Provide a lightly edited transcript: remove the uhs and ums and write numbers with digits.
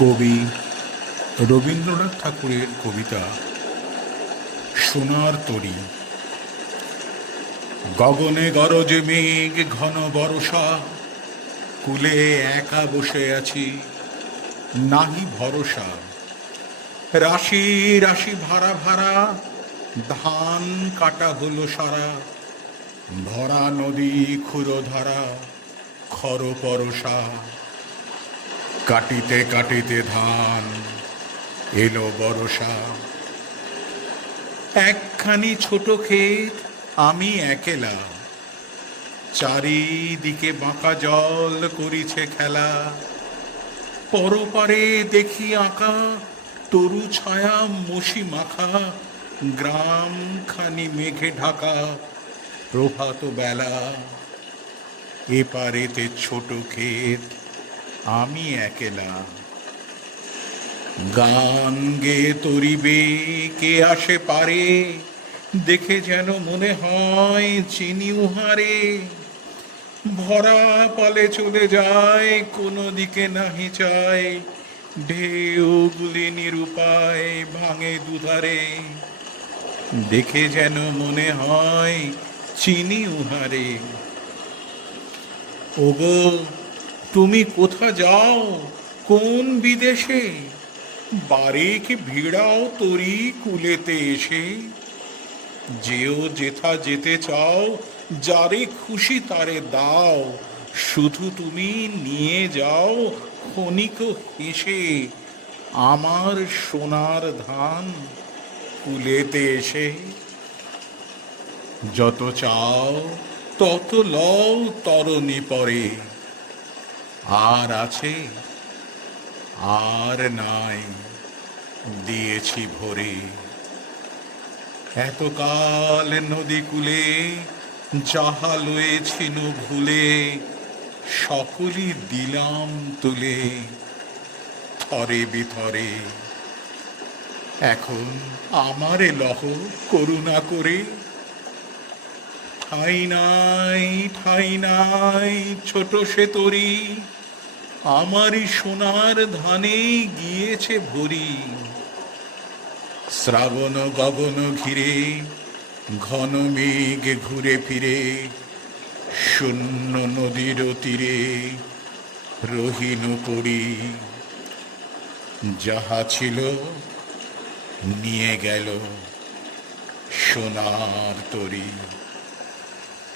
কবি রবীন্দ্রনাথ ঠাকুরের কবিতা সোনার তরী। গগনে গরজে মেঘ ঘন বরষা, কুলে একা বসে আছি নাহি ভরসা। রাশি রাশি ভাড়া ভাড়া ধান কাটা হলো সারা, ভরা নদী ক্ষুরধারা খর পরশা। কাটিতে কাটিতে ধান এলো বরষা। একখানি ছোট ক্ষেত আমি একেলা, চারিদিকে বাঁকা জল করিছে খেলা। পরপারে দেখি আঁকা তরু ছায়া মশি মাখা, গ্রাম খানি মেঘে ঢাকা প্রভাত বেলা। এপারেতে ছোট ক্ষেত আমি একেলা, গান গেয়ে তরিবে কে আসে পারে, দেখে যেন মনে হয় চিনি উহারে। ভরা পালে চলে যায় কোনো দিকে নাহি চায়, ঢেউগুলি নিরুপায় ভাঙে দুধারে। দেখে যেন মনে হয় চিনি উহারে। ওগো তুমি কোথা যাও কোন বিদেশে, বারেক ভিড়াও তরি কুলেতে এসে। যেও যেথা যেতে চাও, যারে খুশি তারে দাও, শুধু তুমি নিয়ে যাও ক্ষণিক হেসে আমার সোনার ধান কুলেতে এসে। যত চাও তত লও তরণী পরে, আর আছে আর নাই দিয়েছি ভরে। এতকাল নদী কূলে যাহা লয়েছিনু ভুলে, সকলই দিলাম তুলে থরে বিথরে। এখন আমারে লহ করুণা করে। ঠাই নাই ছোট সে তরি, আমারই সোনার ধানে গিয়েছে ভরি। শ্রাবণ গগন ঘিরে ঘন মেঘ ঘুরে ফিরে, শূন্য নদীর তীরে রহিল পড়ি। যাহা ছিল নিয়ে গেল সোনার তরী।